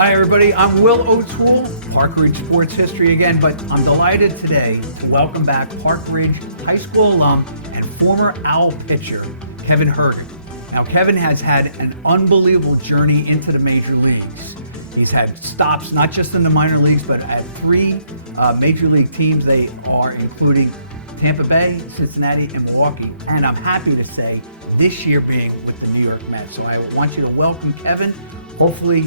Hi everybody, I'm Will O'Toole, Park Ridge Sports History again, but I'm delighted today to welcome back Park Ridge High School alum and former Owl pitcher, Kevin Herget. Now Kevin has had an unbelievable journey into the major leagues. He's had stops not just in the minor leagues, but at three major league teams. They are including Tampa Bay, Cincinnati, and Milwaukee. And I'm happy to say this year being with the New York Mets. So I want you to welcome Kevin. Hopefully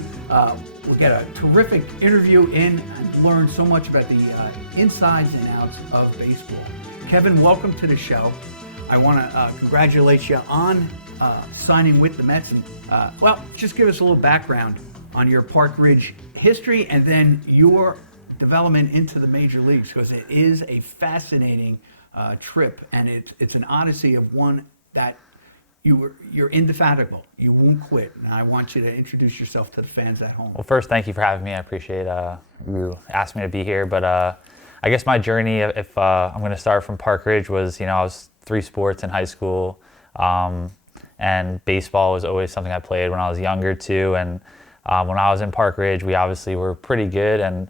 we'll get a terrific interview in and learn so much about the insides and outs of baseball. Kevin, welcome to the show. I want to congratulate you on signing with the Mets. And just give us a little background on your Park Ridge history and then your development into the major leagues, because it is a fascinating trip, and it's an odyssey of one that you're indefatigable. You won't quit. And I want you to introduce yourself to the fans at home. Well, first, thank you for having me. I appreciate you asked me to be here. But I guess my journey, if I'm going to start from Park Ridge, was, I was three sports in high school, and baseball was always something I played when I was younger too. And when I was in Park Ridge, we obviously were pretty good, and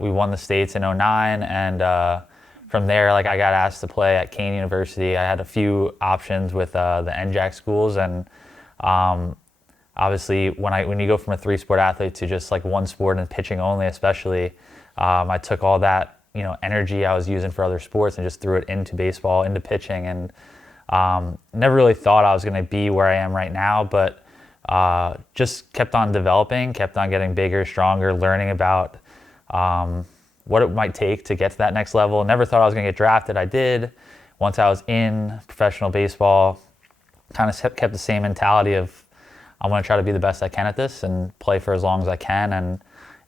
we won the states in '09. And from there, I got asked to play at Kane University. I had a few options with the NJAC schools, and obviously when you go from a three-sport athlete to just one sport and pitching only, especially, I took all that energy I was using for other sports and just threw it into baseball, into pitching, and never really thought I was going to be where I am right now, but just kept on developing, kept on getting bigger, stronger, learning about what it might take to get to that next level. Never thought I was going to get drafted. I did. Once I was in professional baseball, kind of kept the same mentality of I'm going to try to be the best I can at this and play for as long as I can. And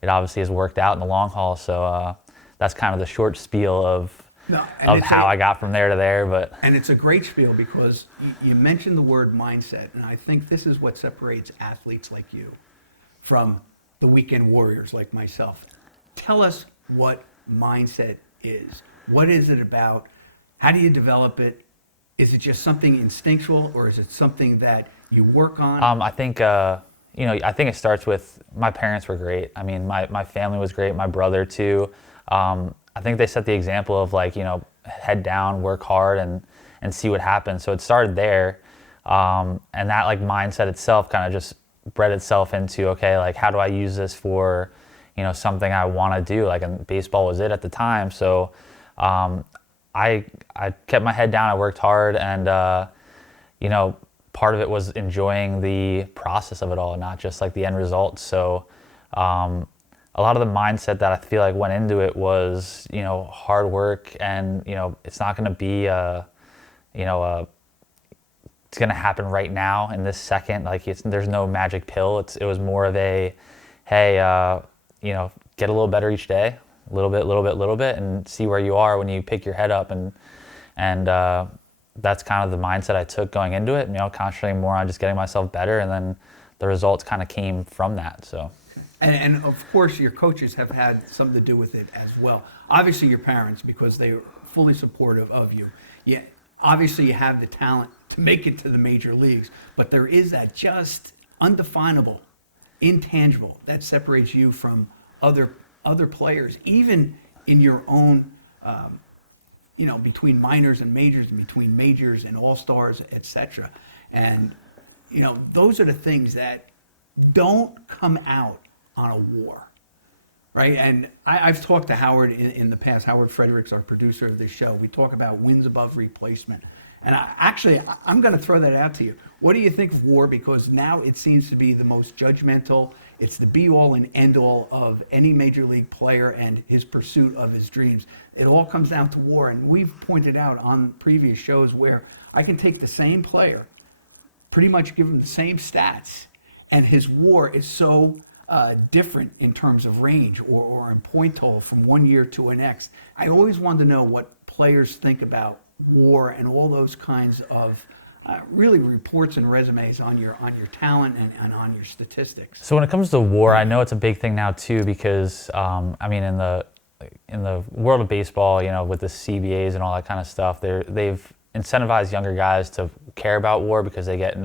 it obviously has worked out in the long haul. So that's kind of the short spiel of how I got from there to there. And it's a great spiel because you mentioned the word mindset, and I think this is what separates athletes like you from the weekend warriors like myself. Tell us what mindset is. What is it about? How do you develop it? Is it just something instinctual, or is it something that you work on? I think I think it starts with my parents were great. I mean, my family was great. My brother too. I think they set the example of head down, work hard, and see what happens. So it started there, and that mindset itself kind of just bred itself into how do I use this for something I want to do, and baseball was it at the time. So I kept my head down, I worked hard, and part of it was enjoying the process of it all, not just the end result. So a lot of the mindset that I feel went into it was hard work, and it's not going to be it's going to happen right now in this second. There's no magic pill. It was more of a hey, get a little better each day, a little bit, and see where you are when you pick your head up. And that's kind of the mindset I took going into it, concentrating more on just getting myself better, and then the results kind of came from that. So. And of course, your coaches have had something to do with it as well. Obviously, your parents, because they were fully supportive of you. Yeah, obviously, you have the talent to make it to the major leagues, but there is that just undefinable, intangible that separates you from other players, even in your own, between minors and majors, and between majors and all-stars, etc. And those are the things that don't come out on a war, right? And I've talked to Howard in the past. Howard Fredericks, our producer of this show. We talk about wins above replacement. And I'm going to throw that out to you. What do you think of war? Because now it seems to be the most judgmental. It's the be-all and end-all of any major league player and his pursuit of his dreams. It all comes down to war. And we've pointed out on previous shows where I can take the same player, pretty much give him the same stats, and his war is so different in terms of range or in point total from one year to the next. I always wanted to know what players think about war and all those kinds of really reports and resumes on your talent and on your statistics. So when it comes to war, I know it's a big thing now too, because in the world of baseball, with the CBAs and all that kind of stuff, they've incentivized younger guys to care about war because they get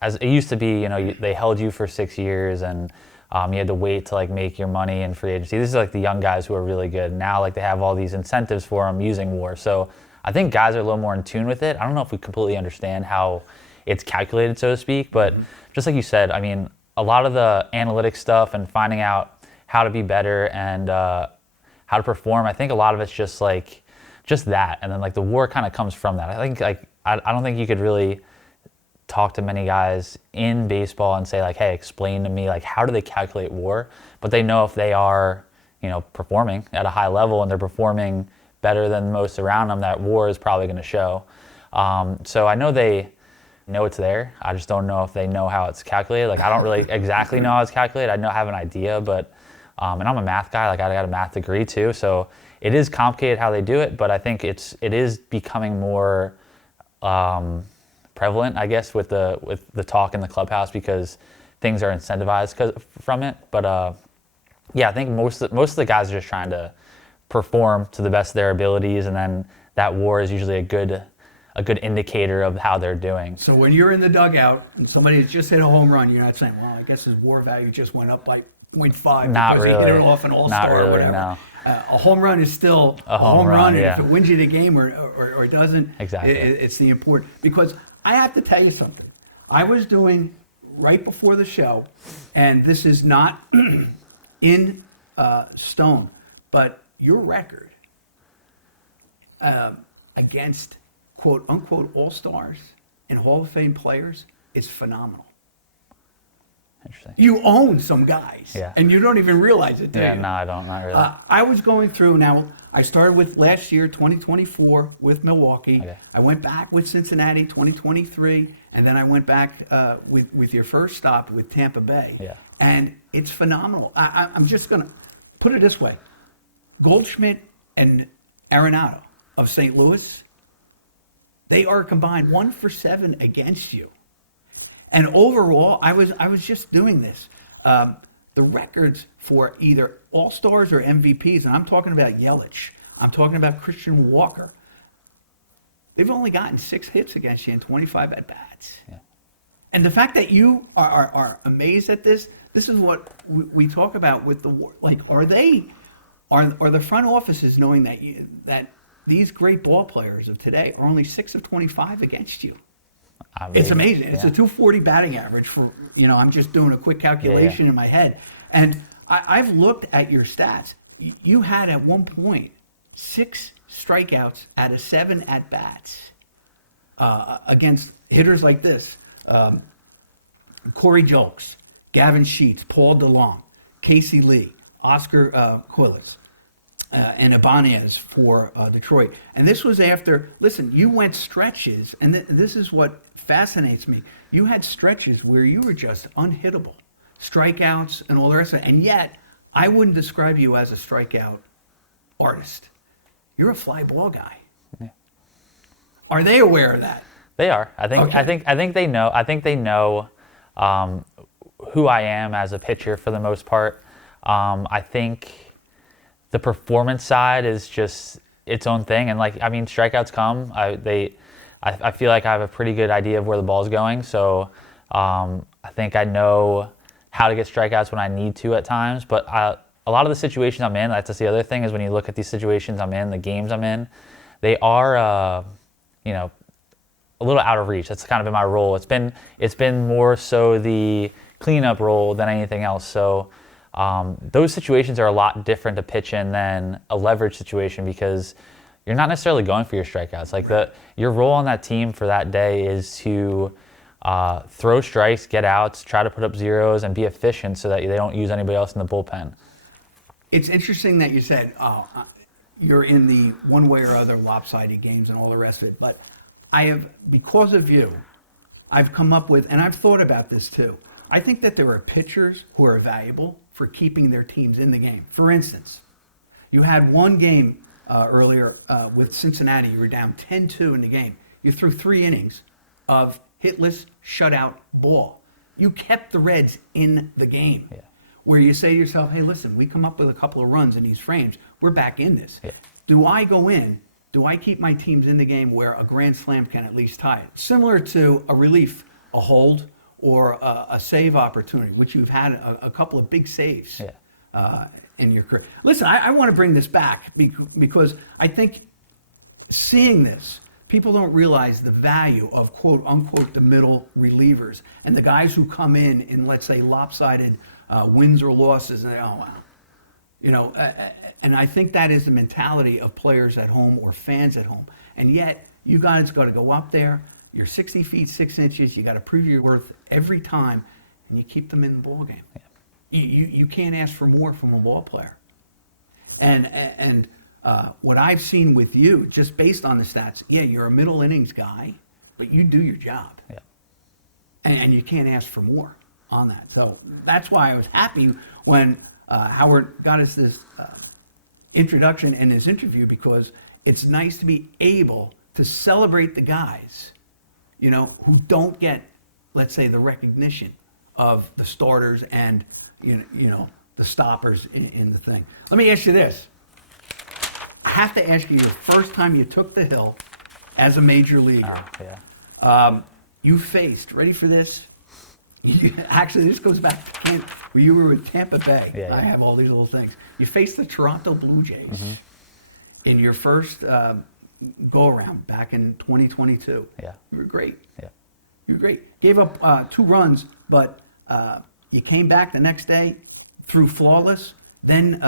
as it used to be, they held you for 6 years and You had to wait to like make your money in free agency. This is like the young guys who are really good. Now like they have all these incentives for them using WAR. So I think guys are a little more in tune with it. I don't know if we completely understand how it's calculated, so to speak, but just like you said, I mean, a lot of the analytics stuff and finding out how to be better and how to perform, I think a lot of it's just that. And then like the WAR kind of comes from that. I think like, I don't think you could really talk to many guys in baseball and say like, hey, explain to me like how do they calculate WAR? But they know if they are, performing at a high level and they're performing better than most around them, that WAR is probably going to show. So I know they know it's there. I just don't know if they know how it's calculated. Like I don't really exactly know how it's calculated. I have an idea, but and I'm a math guy. Like I got a math degree too, so it is complicated how they do it. But I think it is becoming more prevalent, I guess, with the talk in the clubhouse because things are incentivized from it. But yeah, I think most of the guys are just trying to perform to the best of their abilities, and then that WAR is usually a good indicator of how they're doing. So when you're in the dugout and somebody has just hit a home run, you're not saying, well, I guess his WAR value just went up by 0.5 Not because really. he hit it off an all-star Not really, or whatever. no. A home run is still A home run, and yeah. if it wins you the game or doesn't, Exactly. It's the important. Because I have to tell you something. I was doing right before the show, and this is not in stone, but your record against quote-unquote all-stars and Hall of Fame players is phenomenal. Interesting. You own some guys, Yeah. and you don't even realize it, do Yeah, you? no, I don't, not really. I was going through, now, I started with last year, 2024, with Milwaukee. Okay. I went back with Cincinnati, 2023, and then I went back with your first stop with Tampa Bay. Yeah. And it's phenomenal. I'm just going to put it this way. Goldschmidt and Arenado of St. Louis, they are combined 1 for 7 against you. And overall, I was just doing this. The records for either All-Stars or MVPs, and I'm talking about Yelich, I'm talking about Christian Walker, they've only gotten 6 hits against you in 25 at-bats. Yeah. And the fact that you are amazed at this is what we talk about with the, like, are the front offices knowing that these great ball players of today are only 6 of 25 against you? It's amazing. It's a 240 batting average for, I'm just doing a quick calculation in my head. And I've looked at your stats. You had at one point 6 strikeouts out of 7 at-bats against hitters like this. Corey Julks, Gavin Sheets, Paul DeLong, Casey Lee, Oscar Quillis, and Ibanez for Detroit. And this was after, listen, you went stretches, and this is what fascinates me. You had stretches where you were just unhittable, strikeouts and all the rest of it. And yet, I wouldn't describe you as a strikeout artist. You're a fly ball guy. Yeah. Are they aware of that? They are. I think. Okay. I think they know. I think they know who I am as a pitcher for the most part. I think the performance side is just its own thing, and strikeouts come. I feel like I have a pretty good idea of where the ball's going, so I think I know how to get strikeouts when I need to at times. But a lot of the situations I'm in, that's the other thing, is when you look at these situations I'm in, the games I'm in, they are, a little out of reach. That's kind of been my role. It's been more so the cleanup role than anything else. So those situations are a lot different to pitch in than a leverage situation because you're not necessarily going for your strikeouts. Like your role on that team for that day is to throw strikes, get outs, try to put up zeros, and be efficient so that they don't use anybody else in the bullpen. It's interesting that you said you're in the one way or other lopsided games and all the rest of it, but because of you, I've come up with, and I've thought about this too, I think that there are pitchers who are valuable for keeping their teams in the game. For instance, you had one game earlier with Cincinnati, you were down 10-2 in the game. You threw 3 innings of hitless shutout ball. You kept the Reds in the game. Yeah. Where you say to yourself, hey, listen, we come up with a couple of runs in these frames. We're back in this. Yeah. Do I go in? Do I keep my teams in the game where a grand slam can at least tie it? Similar to a relief, a hold, or a save opportunity, which you've had a couple of big saves in your career. Listen, I want to bring this back because I think seeing this, people don't realize the value of quote unquote the middle relievers and the guys who come in, let's say, lopsided wins or losses, and they, oh, wow. And I think that is the mentality of players at home or fans at home. And yet, you guys got to go up there. You're 60 feet 6 inches. You got to prove your worth every time, and you keep them in the ball game. Yeah. You can't ask for more from a ball player. And what I've seen with you, just based on the stats, yeah, you're a middle innings guy, but you do your job. Yeah. And you can't ask for more on that. So that's why I was happy when Howard got us this introduction and his interview, because it's nice to be able to celebrate the guys, who don't get, let's say, the recognition of the starters and, the stoppers in the thing. Let me ask you this. I have to ask you, the first time you took the hill as a major leaguer, you faced, ready for this? Actually, this goes back to Kent, where you were in Tampa Bay. I have all these little things. You faced the Toronto Blue Jays in your first go-around back in 2022. Yeah. You were great. Yeah. You were great. Gave up 2 runs, but you came back the next day, threw flawless. Then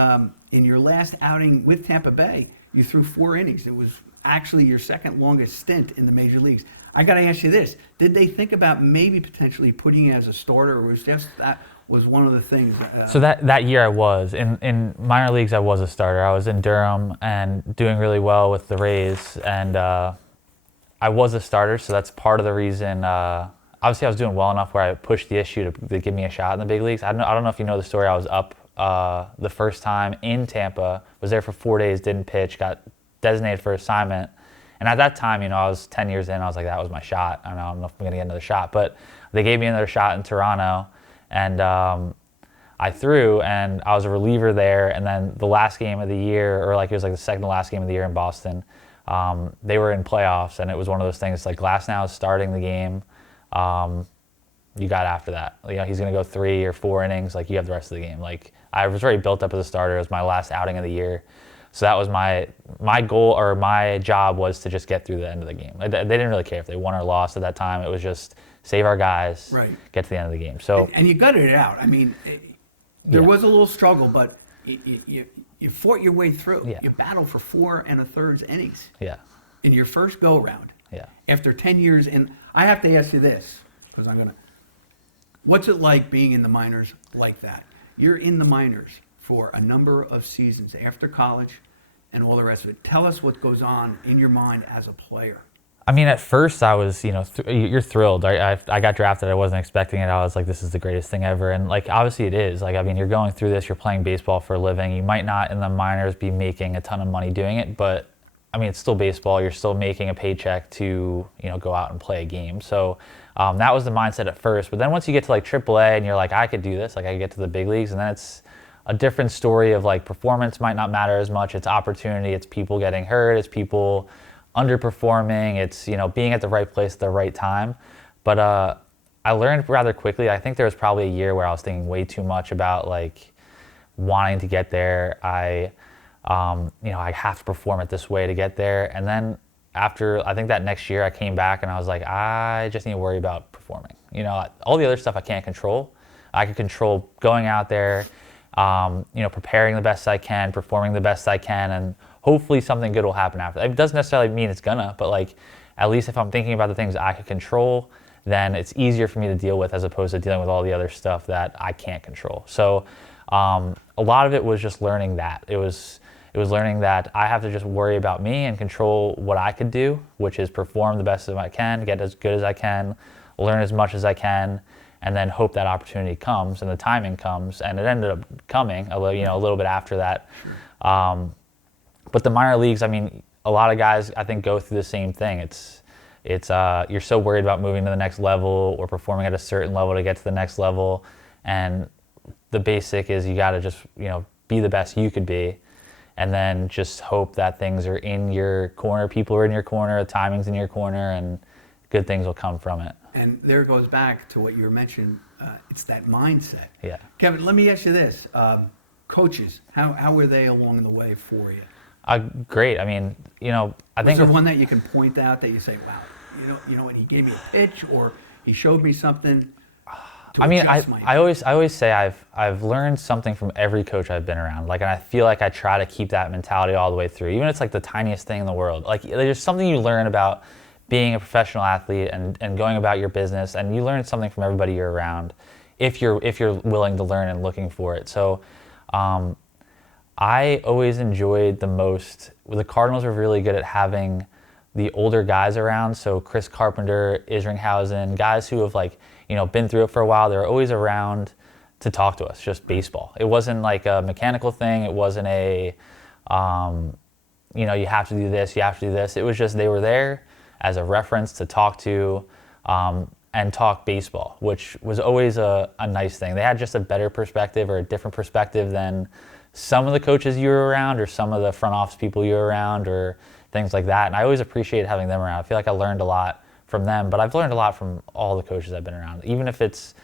in your last outing with Tampa Bay, you threw 4 innings. It was actually your second longest stint in the major leagues. I got to ask you this. Did they think about maybe potentially putting you as a starter, or was just that was one of the things? So that year I was. In minor leagues, I was a starter. I was in Durham and doing really well with the Rays, and I was a starter, so that's part of the reason. Obviously, I was doing well enough where I pushed the issue to give me a shot in the big leagues. I don't know if you know the story. I was up the first time in Tampa, was there for 4 days, didn't pitch, got designated for assignment. And at that time, I was 10 years in, I was like, that was my shot. I don't know if I'm going to get another shot. But they gave me another shot in Toronto, and I threw, and I was a reliever there. And then the last game of the year, or it was the second to last game of the year in Boston, they were in playoffs, and it was one of those things, Glasnow is starting the game. You got after that. He's going to go 3 or 4 innings. You have the rest of the game. I was already built up as a starter. It was my last outing of the year. So that was my goal, or my job was to just get through the end of the game. They didn't really care if they won or lost at that time. It was just save our guys, get to the end of the game. So and you gutted it out. I mean, there was a little struggle, but you fought your way through. Yeah. You battled for 4 1/3 innings. Yeah. In your first go round. Yeah. After 10 years, and I have to ask you this, because what's it like being in the minors like that? You're in the minors for a number of seasons after college and all the rest of it. Tell us what goes on in your mind as a player. I mean, at first I was, you're thrilled. I got drafted. I wasn't expecting it. I was like, this is the greatest thing ever. And obviously it is. You're going through this. You're playing baseball for a living. You might not in the minors be making a ton of money doing it, but it's still baseball. You're still making a paycheck to, go out and play a game. So that was the mindset at first. But then once you get to AAA and you're like, I could do this. I could get to the big leagues, and then it's a different story of performance might not matter as much. It's opportunity. It's people getting hurt. It's people underperforming. It's, being at the right place at the right time. But I learned rather quickly. I think there was probably a year where I was thinking way too much about wanting to get there. I have to perform it this way to get there. And then after, I think that next year I came back and I was like, I just need to worry about performing. All the other stuff I can't control. I can control going out there, preparing the best I can, performing the best I can, and hopefully something good will happen after that. It doesn't necessarily mean it's gonna, but at least if I'm thinking about the things I can control, then it's easier for me to deal with as opposed to dealing with all the other stuff that I can't control. So a lot of it was just learning that. It was learning that I have to just worry about me and control what I could do, which is perform the best as I can, get as good as I can, learn as much as I can, and then hope that opportunity comes and the timing comes. And it ended up coming a little bit after that. Sure. But the minor leagues, a lot of guys I think go through the same thing. It's you're so worried about moving to the next level or performing at a certain level to get to the next level, and the basic is you got to just be the best you could be, and then just hope that things are in your corner, people are in your corner, the timing's in your corner, and good things will come from it. And there it goes back to what you were mentioning. It's that mindset. Yeah. Kevin, let me ask you this. Coaches, how were they along the way for you? Great. I mean, I Was think there one that you can point out that you say, wow, you know what, he gave me a pitch or he showed me something to adjust my I always say I've learned something from every coach I've been around. Like, and I feel like I try to keep that mentality all the way through. Even if it's like the tiniest thing in the world. Like, there's something you learn about being a professional athlete and going about your business, and you learn something from everybody you're around if you're willing to learn and looking for it. So I always enjoyed the Cardinals were really good at having the older guys around. So Chris Carpenter, Isringhausen, guys who have been through it for a while. They're always around to talk to us, just baseball. It wasn't like a mechanical thing. It wasn't a, you have to do this, you have to do this. It was just they were there as a reference to talk to and talk baseball, which was always a nice thing. They had just a better perspective or a different perspective than some of the coaches you were around or some of the front office people you were around or things like that. And I always appreciate having them around. I feel like I learned a lot from them, but I've learned a lot from all the coaches I've been around. Even if it's,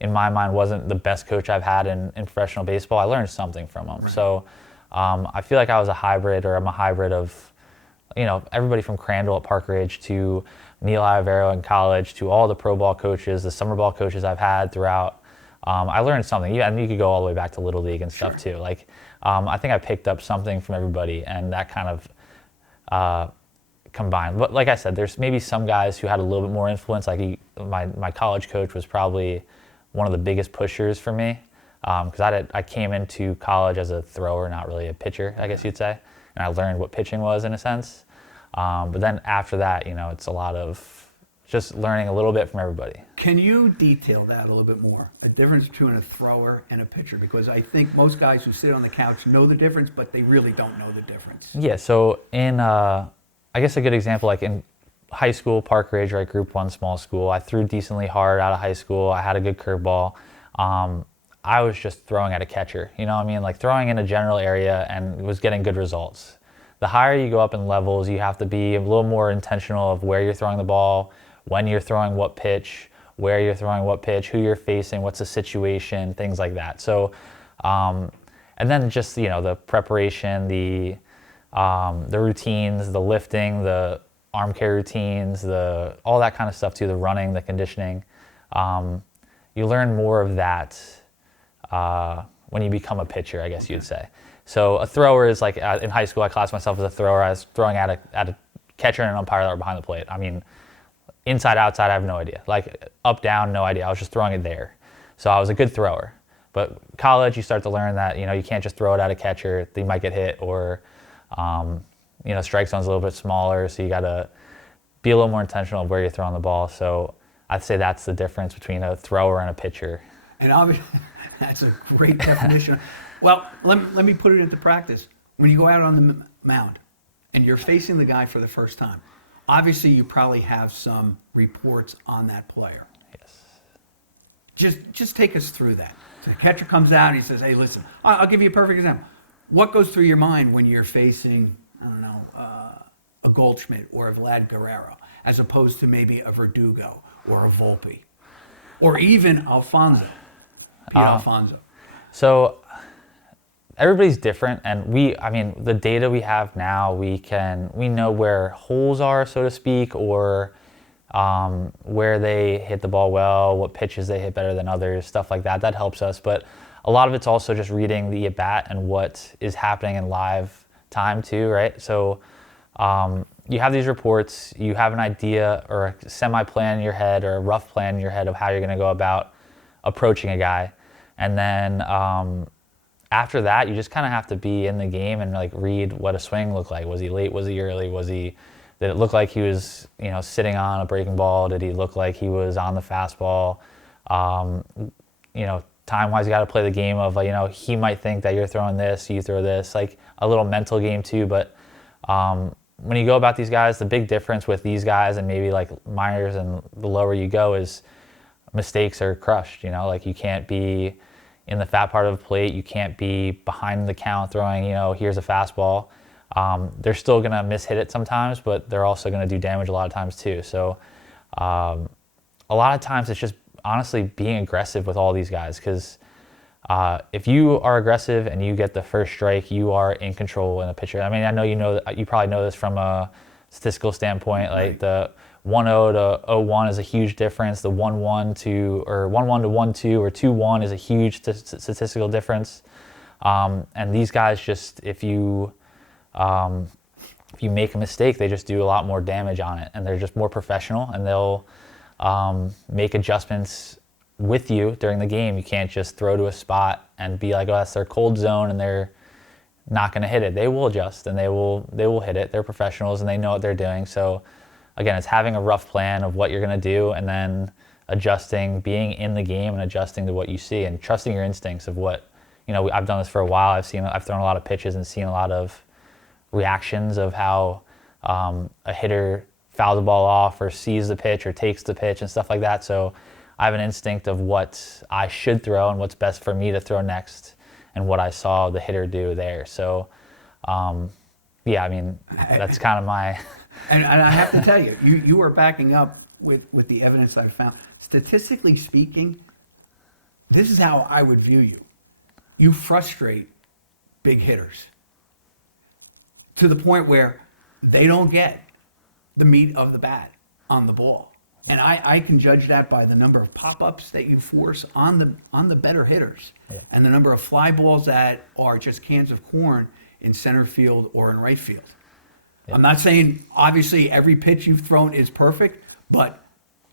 in my mind, wasn't the best coach I've had in professional baseball, I learned something from them. Right. So I feel like I'm a hybrid of, everybody from Crandall at Park Ridge to Neil Iovero in college to all the pro ball coaches, the summer ball coaches I've had throughout. I learned something. And you could go all the way back to Little League and stuff too. Like, I think I picked up something from everybody, and that kind of combined. But like I said, there's maybe some guys who had a little bit more influence. Like my college coach was probably one of the biggest pushers for me because I came into college as a thrower, not really a pitcher, I guess you'd say. And I learned what pitching was in a sense. But then after that, it's a lot of just learning a little bit from everybody. Can you detail that a little bit more? A difference between a thrower and a pitcher? Because I think most guys who sit on the couch know the difference, but they really don't know the difference. Yeah, so in, I guess a good example, like in high school, Park Ridge, right, Group 1 small school, I threw decently hard out of high school. I had a good curveball. I was just throwing at a catcher, like throwing in a general area and was getting good results. The higher you go up in levels, you have to be a little more intentional of where you're throwing the ball, when you're throwing what pitch, where you're throwing what pitch, who you're facing, what's the situation, things like that. So, and then just, the preparation, the routines, the lifting, the arm care routines, all that kind of stuff too, the running, the conditioning. You learn more of that when you become a pitcher, I guess you'd say. So a thrower is like, in high school, I classed myself as a thrower. I was throwing at a catcher and an umpire that were behind the plate. I mean, inside, outside, I have no idea. Like up, down, no idea. I was just throwing it there. So I was a good thrower. But college, you start to learn that, you can't just throw it at a catcher. They might get hit or, strike zone's a little bit smaller. So you got to be a little more intentional of where you're throwing the ball. So I'd say that's the difference between a thrower and a pitcher. And obviously, that's a great definition. Well, let me put it into practice. When you go out on the mound and you're facing the guy for the first time, obviously you probably have some reports on that player. Yes. Just take us through that. So the catcher comes out and he says, hey, listen, I'll give you a perfect example. What goes through your mind when you're facing, a Goldschmidt or a Vlad Guerrero, as opposed to maybe a Verdugo or a Volpe, or even Alfonso, Pete Alfonso? So everybody's different, and the data we have now, we know where holes are, so to speak, or where they hit the ball well, what pitches they hit better than others, stuff like that. That helps us, but a lot of it's also just reading the at-bat and what is happening in live time too, right? So you have these reports, you have an idea or a semi-plan in your head or a rough plan in your head of how you're going to go about approaching a guy, and then after that, you just kind of have to be in the game and read what a swing looked like. Was he late? Was he early? Did it look like he was, sitting on a breaking ball? Did he look like he was on the fastball? Time-wise, you got to play the game of, he might think that you're throwing this, you throw this, like a little mental game too. But when you go about these guys, the big difference with these guys and maybe like minors and the lower you go is mistakes are crushed. You can't be in the fat part of the plate. You can't be behind the count throwing, here's a fastball. They're still going to mishit it sometimes, but they're also going to do damage a lot of times too. So a lot of times it's just honestly being aggressive with all these guys, because if you are aggressive and you get the first strike, you are in control in a pitcher. I mean, I know you probably know this from a statistical standpoint. Like the 1-0 to 0-1 is a huge difference. The 1-1 to 1-2 or 2-1 is a huge statistical difference. And these guys just, if you make a mistake, they just do a lot more damage on it, and they're just more professional, and they'll make adjustments with you during the game. You can't just throw to a spot and be like, oh, that's their cold zone and they're not going to hit it. They will adjust and they will hit it. They're professionals and they know what they're doing. So again, it's having a rough plan of what you're going to do, and then adjusting, being in the game and adjusting to what you see, and trusting your instincts of what, I've done this for a while. I've thrown a lot of pitches and seen a lot of reactions of how a hitter fouls the ball off or sees the pitch or takes the pitch and stuff like that. So I have an instinct of what I should throw and what's best for me to throw next, and what I saw the hitter do there. So, yeah, I mean, that's kind of my... And I have to tell you, you are backing up with the evidence I've found. Statistically speaking, this is how I would view you. You frustrate big hitters to the point where they don't get the meat of the bat on the ball. And I can judge that by the number of pop-ups that you force on the better hitters, and the number of fly balls that are just cans of corn in center field or in right field. Yeah. I'm not saying, obviously, every pitch you've thrown is perfect, but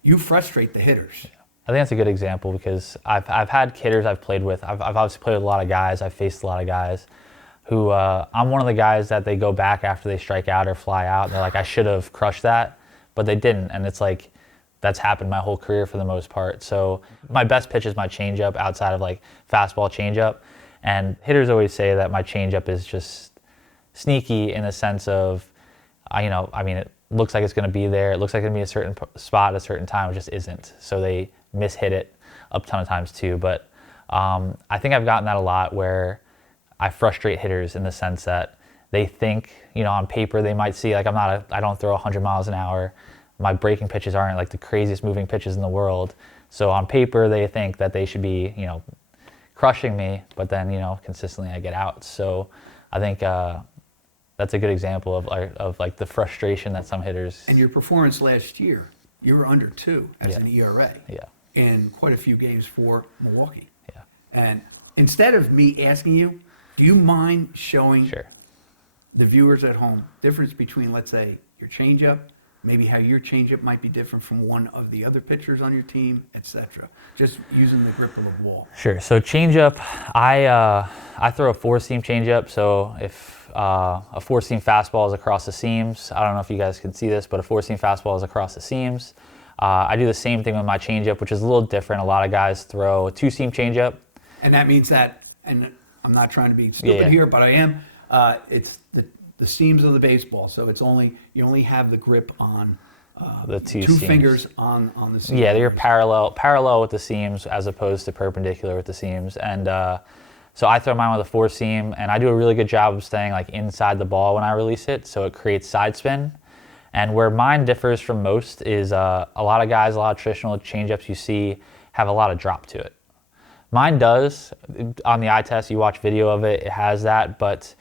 you frustrate the hitters. Yeah. I think that's a good example, because I've had hitters I've played with. I've obviously played with a lot of guys. I've faced a lot of guys who I'm one of the guys that they go back after they strike out or fly out, and they're like, I should have crushed that, but they didn't. And it's like, that's happened my whole career for the most part. So my best pitch is my changeup, outside of like fastball changeup. And hitters always say that my changeup is just sneaky in the sense of, it looks like it's going to be there. It looks like it's going to be a certain spot at a certain time. It just isn't. So they mishit it a ton of times too. But I think I've gotten that a lot, where I frustrate hitters in the sense that they think, on paper they might see, like, I don't throw 100 miles an hour. My breaking pitches aren't like the craziest moving pitches in the world. So on paper, they think that they should be, crushing me, but then, consistently I get out. So I think that's a good example of like the frustration that some hitters... And your performance last year, you were under 2 as an ERA in quite a few games for Milwaukee. Yeah. And instead of me asking you, do you mind showing the viewers at home difference between, let's say, your changeup, maybe how your changeup might be different from one of the other pitchers on your team, etc. Just using the grip of the ball. Sure. So changeup, I throw a 4-seam changeup. So if a 4-seam fastball is across the seams, I don't know if you guys can see this, but a 4-seam fastball is across the seams. I do the same thing with my changeup, which is a little different. A lot of guys throw a 2-seam changeup. And that means that, and I'm not trying to be stupid here, but I am. It's the seams of the baseball, so you only have the grip on the two fingers on the seams. Yeah, they're parallel with the seams as opposed to perpendicular with the seams. And so I throw mine with a 4-seam, and I do a really good job of staying like inside the ball when I release it, so it creates side spin. And where mine differs from most is a lot of guys, a lot of traditional changeups you see have a lot of drop to it. Mine does. On the eye test, you watch video of it, it has that, but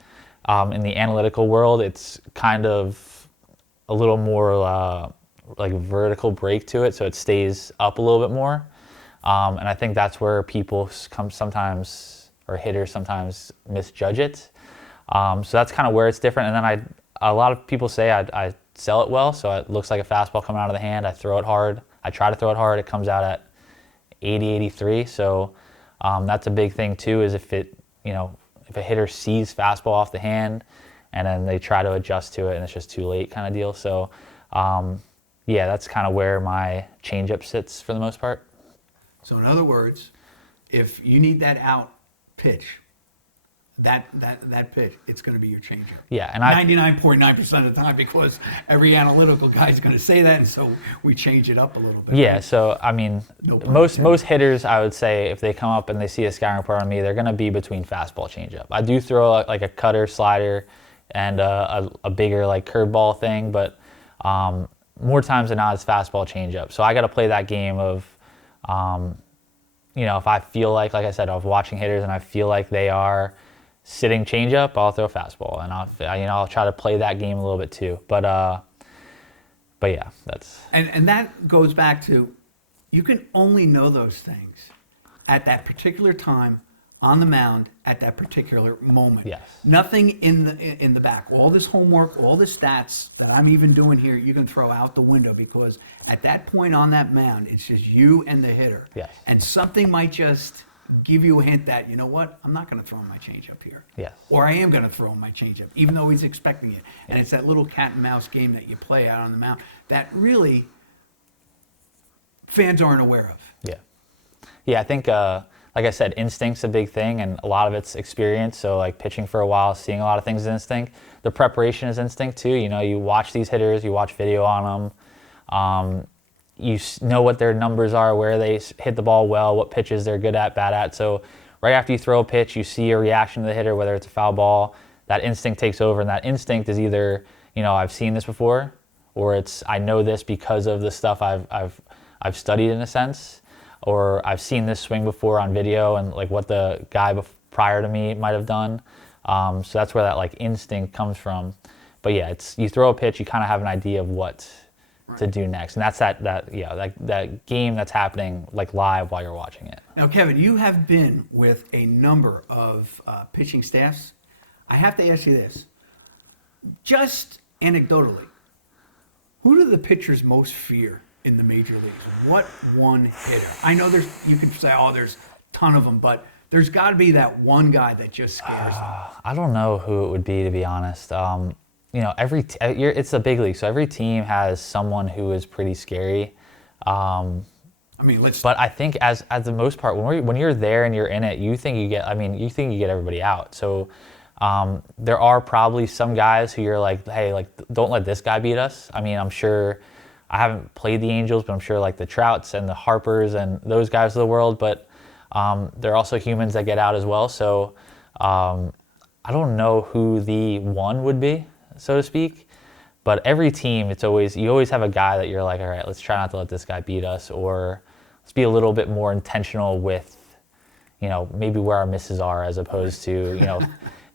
in the analytical world, it's kind of a little more like vertical break to it, so it stays up a little bit more. And I think that's where people sometimes, or hitters sometimes, misjudge it. So that's kind of where it's different. And then a lot of people say I sell it well, so it looks like a fastball coming out of the hand. I throw it hard. I try to throw it hard. It comes out at 80, 83. So that's a big thing too, is if a hitter sees fastball off the hand and then they try to adjust to it and it's just too late kind of deal. So that's kind of where my changeup sits for the most part. So in other words, if you need that out pitch, that pitch, it's going to be your changeup. Yeah, and 99.9% of the time, because every analytical guy is going to say that, and so we change it up a little bit. Yeah, right? so I mean, most hitters, I would say, if they come up and they see a scouting report on me, they're going to be between fastball, changeup. I do throw like a cutter, slider, and a bigger like curveball thing, but more times than not it's fastball changeup. So I got to play that game of, if I feel like I said, I was watching hitters and I feel like they are sitting changeup, I'll throw a fastball, and I'll try to play that game a little bit too. But yeah, that's and that goes back to, you can only know those things at that particular time on the mound at that particular moment. Yes. Nothing in the back. All this homework, all the stats that I'm even doing here, you can throw out the window, because at that point on that mound, it's just you and the hitter. Yes. And something might just give you a hint that, you know what, I'm not going to throw him my changeup here. Yes. Or I am going to throw him my changeup, even though he's expecting it. And it's that little cat and mouse game that you play out on the mound that really fans aren't aware of. Yeah. Yeah, I think, like I said, instinct's a big thing, and a lot of it's experience. So, like, pitching for a while, seeing a lot of things is instinct. The preparation is instinct, too. You watch these hitters, you watch video on them. You know what their numbers are, where they hit the ball well, what pitches they're good at, bad at. So right after you throw a pitch, you see a reaction to the hitter, whether it's a foul ball, that instinct takes over, and that instinct is either, I've seen this before, or it's I know this because of the stuff I've studied in a sense, or I've seen this swing before on video and like what the guy prior to me might have done. So that's where that like instinct comes from. But yeah, you throw a pitch, you kind of have an idea of what to do next, and that's that game that's happening like live while you're watching it. Now, Kevin, you have been with a number of pitching staffs. I have to ask you this, just anecdotally, who do the pitchers most fear in the major leagues? What one hitter? I know you can say, there's a ton of them, but there's got to be that one guy that just scares them. I don't know who it would be, to be honest. It's a big league, so every team has someone who is pretty scary. But I think as the most part, when you're there and you're in it, you think you get everybody out. So there are probably some guys who you're like, hey, like don't let this guy beat us. I'm sure I haven't played the Angels, but I'm sure like the Trouts and the Harpers and those guys of the world. But they're also humans that get out as well. So I don't know who the one would be, so to speak, but every team, you always have a guy that you're like, all right, let's try not to let this guy beat us, or let's be a little bit more intentional with, maybe where our misses are, as opposed to,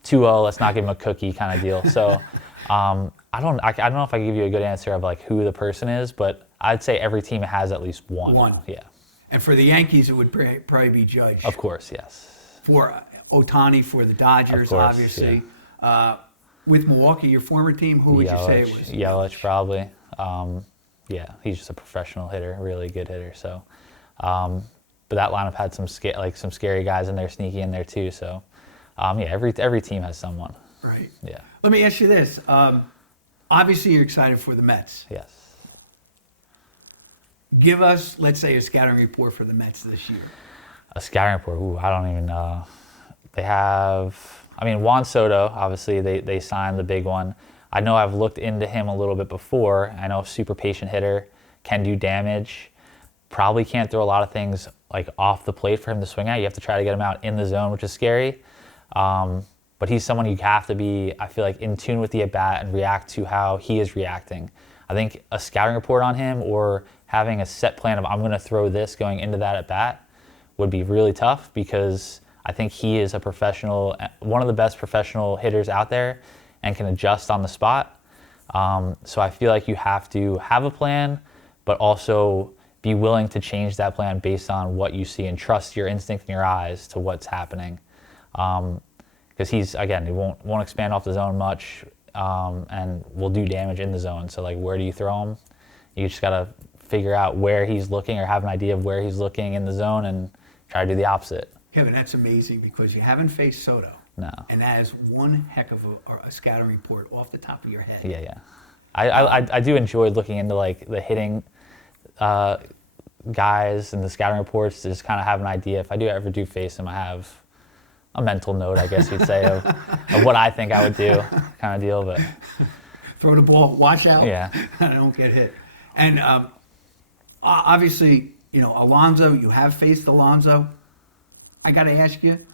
2-0, let's not give him a cookie kind of deal. So I don't know if I can give you a good answer of like who the person is, but I'd say every team has at least one. One. Yeah. And for the Yankees, it would probably be Judge. Of course, yes. For Ohtani, for the Dodgers, Of course, obviously. Yeah. With Milwaukee, your former team, who would you say it was? Yelich, probably. He's just a professional hitter, really good hitter. So, but that lineup had some scary guys in there, sneaky in there too. So, every team has someone. Right. Yeah. Let me ask you this. Obviously, you're excited for the Mets. Yes. Give us, let's say, a scouting report for the Mets this year. A scouting report? Ooh, I don't even know. They have... Juan Soto, obviously, they signed the big one. I know I've looked into him a little bit before. I know super patient hitter, can do damage. Probably can't throw a lot of things like off the plate for him to swing at. You have to try to get him out in the zone, which is scary. But he's someone you have to be, I feel like, in tune with the at-bat and react to how he is reacting. I think a scouting report on him or having a set plan of I'm going to throw this going into that at-bat would be really tough, because I think he is a professional, one of the best professional hitters out there, and can adjust on the spot. So I feel like you have to have a plan, but also be willing to change that plan based on what you see and trust your instinct in your eyes to what's happening. Because he won't expand off the zone much, and will do damage in the zone. So like, where do you throw him? You just gotta figure out where he's looking, or have an idea of where he's looking in the zone, and try to do the opposite. Kevin, that's amazing, because you haven't faced Soto. No. And that is one heck of a scouting report off the top of your head. Yeah. I do enjoy looking into like the hitting guys and the scouting reports to just kind of have an idea. If I do ever face him, I have a mental note, I guess you'd say, of what I think I would do, kind of deal. But throw the ball, watch out. Yeah. I don't get hit. And obviously, Alonso, you have faced Alonso. I got to ask you,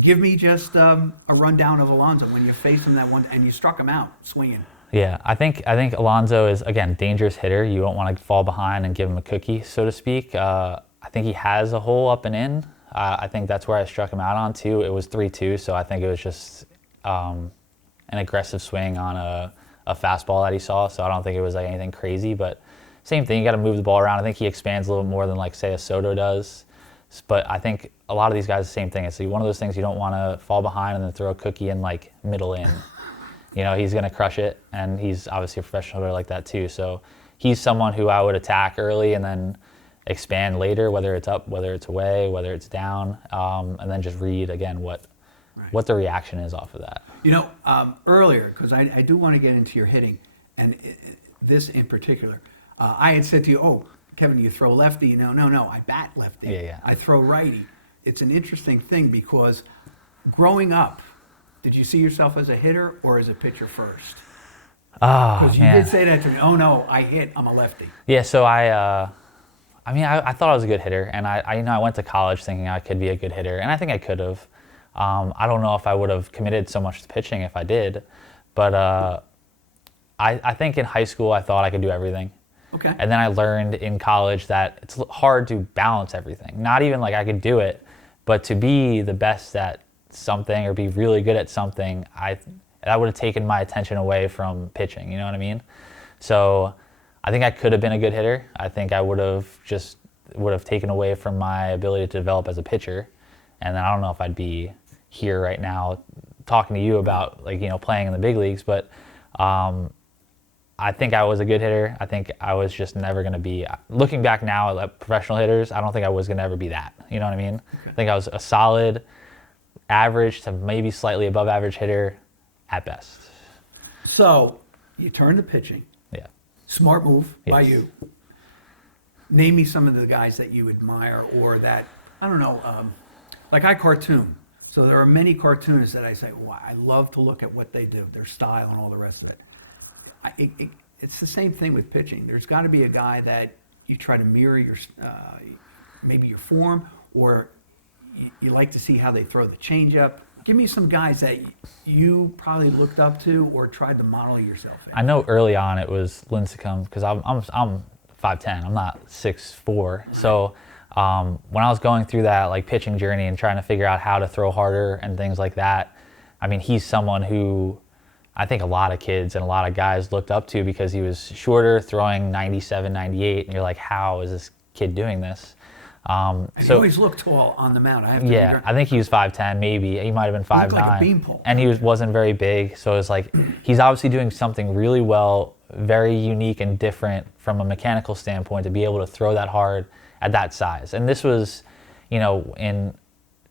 give me just a rundown of Alonso when you faced him that one and you struck him out swinging. Yeah, I think Alonso is, again, dangerous hitter. You don't want to fall behind and give him a cookie, so to speak. I think he has a hole up and in. I think that's where I struck him out on too. It was 3-2, so I think it was just an aggressive swing on a fastball that he saw. So I don't think it was like anything crazy, but same thing. You got to move the ball around. I think he expands a little more than like say a Soto does. But I think a lot of these guys, the same thing. It's one of those things you don't want to fall behind and then throw a cookie in like middle in. He's going to crush it, and he's obviously a professional hitter like that too. So he's someone who I would attack early and then expand later, whether it's up, whether it's away, whether it's down, and then just read again what the reaction is off of that. Earlier, because I do want to get into your hitting, and this in particular, I had said to you, "Oh, Kevin, you throw lefty?" No, I bat lefty. Yeah. I throw righty. It's an interesting thing because growing up, did you see yourself as a hitter or as a pitcher first? Because you did say that to me. Oh no, I'm a lefty. Yeah, so I thought I was a good hitter, and I went to college thinking I could be a good hitter, and I think I could have. I don't know if I would have committed so much to pitching if I did, but I think in high school I thought I could do everything. Okay. And then I learned in college that it's hard to balance everything. Not even like I could do it, but to be the best at something or be really good at something, that would have taken my attention away from pitching, you know what I mean? So I think I could have been a good hitter. I think I would have taken away from my ability to develop as a pitcher. And then I don't know if I'd be here right now talking to you about playing in the big leagues, but I think I was a good hitter. I think I was just never going to be, looking back now at professional hitters, I don't think I was going to ever be that. You know what I mean? Okay. I think I was a solid average to maybe slightly above average hitter at best. So you turn to pitching. Yeah. Smart move by you. Name me some of the guys that you admire or that, I don't know, like I cartoon. So there are many cartoonists that I say, wow, I love to look at what they do, their style and all the rest of it. It's the same thing with pitching. There's got to be a guy that you try to mirror maybe your form, or you like to see how they throw the changeup. Give me some guys that you probably looked up to or tried to model yourself in. I know early on it was Lincecum because I'm 5'10", I'm not 6'4". Right. So when I was going through that like pitching journey and trying to figure out how to throw harder and things like that, I mean, he's someone who I think a lot of kids and a lot of guys looked up to because he was shorter, throwing 97, 98, and you're like, how is this kid doing this? So he always looked tall on the mound. I think he was 5'10", maybe. He might have been 5'9". Like a beanpole. And he wasn't very big, so it's like he's obviously doing something really well, very unique and different from a mechanical standpoint to be able to throw that hard at that size. And this was, in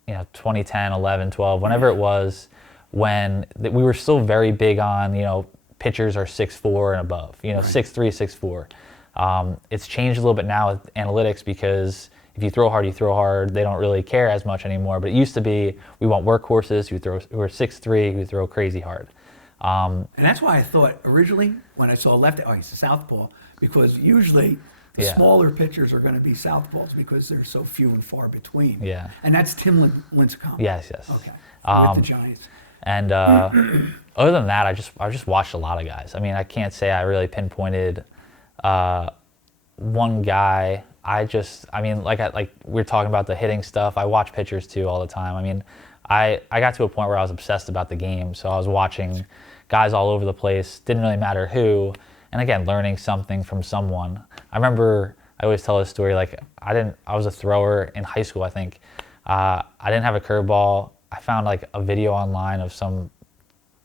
2010, 11, 12, whenever it was, when we were still very big on, pitchers are 6'4" and above, right. 6'3", 6'4". It's changed a little bit now with analytics because if you throw hard, you throw hard. They don't really care as much anymore. But it used to be we want workhorses who are 6'3", who throw crazy hard. And that's why I thought originally when I saw lefty, he's a southpaw, because usually the smaller pitchers are going to be southpaws because they're so few and far between. Yeah. And that's Tim Lincecum. Yes. Okay. With the Giants. And other than that, I just watched a lot of guys. I mean, I can't say I really pinpointed one guy. Like we're talking about the hitting stuff. I watch pitchers too all the time. I mean, I got to a point where I was obsessed about the game, so I was watching guys all over the place. Didn't really matter who, and again, learning something from someone. I remember I always tell this story. Like I was a thrower in high school. I think I didn't have a curveball. I found like a video online of some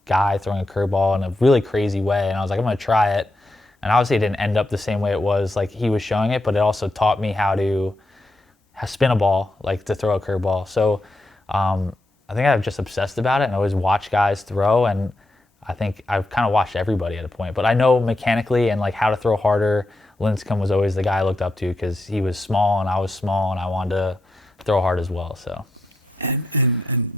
guy throwing a curveball in a really crazy way, and I was like, I'm gonna try it. And obviously it didn't end up the same way it was like he was showing it, but it also taught me how to spin a ball, like to throw a curveball. So I think I've just obsessed about it and I always watch guys throw, and I think I've kind of watched everybody at a point. But I know mechanically and like how to throw harder, Lincecum was always the guy I looked up to because he was small and I was small and I wanted to throw hard as well. So. And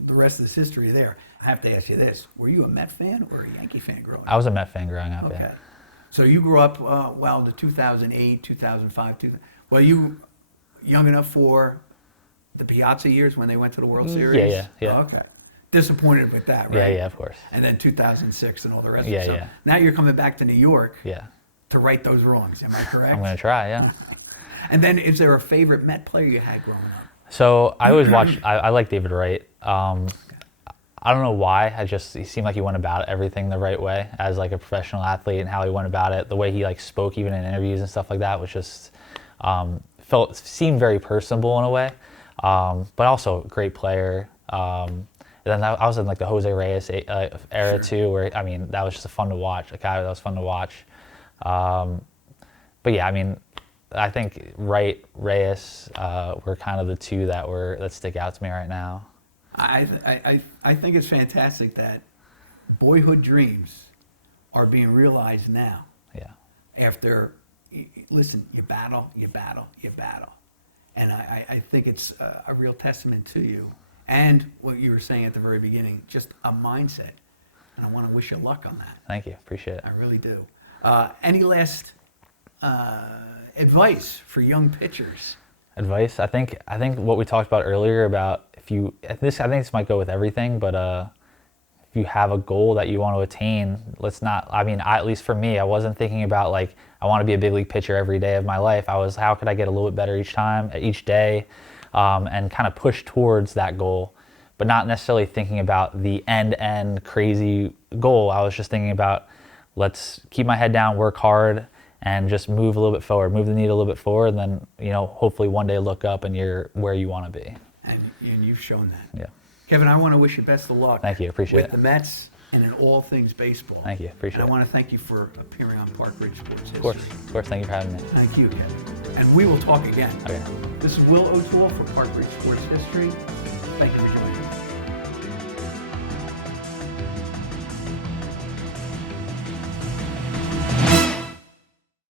the rest of this history there. I have to ask you this. Were you a Met fan or a Yankee fan growing up? I was a Met fan growing up, okay. Yeah. So you grew up, the 2008, 2005, you young enough for the Piazza years when they went to the World Series? Yeah. Oh, okay. disappointed with that, right? Yeah, yeah, of course. And then 2006 and all the rest Yeah, of it. So yeah. now you're coming back to New York Yeah. to right those wrongs. Am I correct? I'm going to try, yeah. And then is there a favorite Met player you had growing up? So I always watch, I like David Wright. I don't know why. He seemed like he went about everything the right way as like a professional athlete, and how he went about it, the way he like spoke even in interviews and stuff like that was just, seemed very personable in a way, but also a great player. And then I was in like the Jose Reyes era Sure. too, where, I mean, that was just fun to watch, a guy that was fun to watch. But yeah, I mean, I think Wright, Reyes were kind of the two that stick out to me right now. I think it's fantastic that boyhood dreams are being realized now. Yeah. After, listen, you battle. And I think it's a real testament to you. And what you were saying at the very beginning, just a mindset. And I want to wish you luck on that. Thank you. Appreciate it. I really do. Any last advice for young pitchers? Advice? I think what we talked about earlier about I think this might go with everything, but if you have a goal that you want to attain, at least for me, I wasn't thinking about like, I want to be a big league pitcher every day of my life. I was, how could I get a little bit better each day, and kind of push towards that goal, but not necessarily thinking about the end crazy goal. I was just thinking about, let's keep my head down, work hard, and just move a little bit forward, move the needle a little bit forward, and then, hopefully one day look up and you're where you want to be. And you've shown that. Yeah. Kevin, I want to wish you best of luck. Thank you. Appreciate it. With the Mets and in all things baseball. Thank you. Appreciate it. And I want to thank you for appearing on Park Ridge Sports History. Of course. Thank you for having me. Thank you, Kevin. And we will talk again. Okay. This is Will O'Toole for Park Ridge Sports History. Thank you for joining us.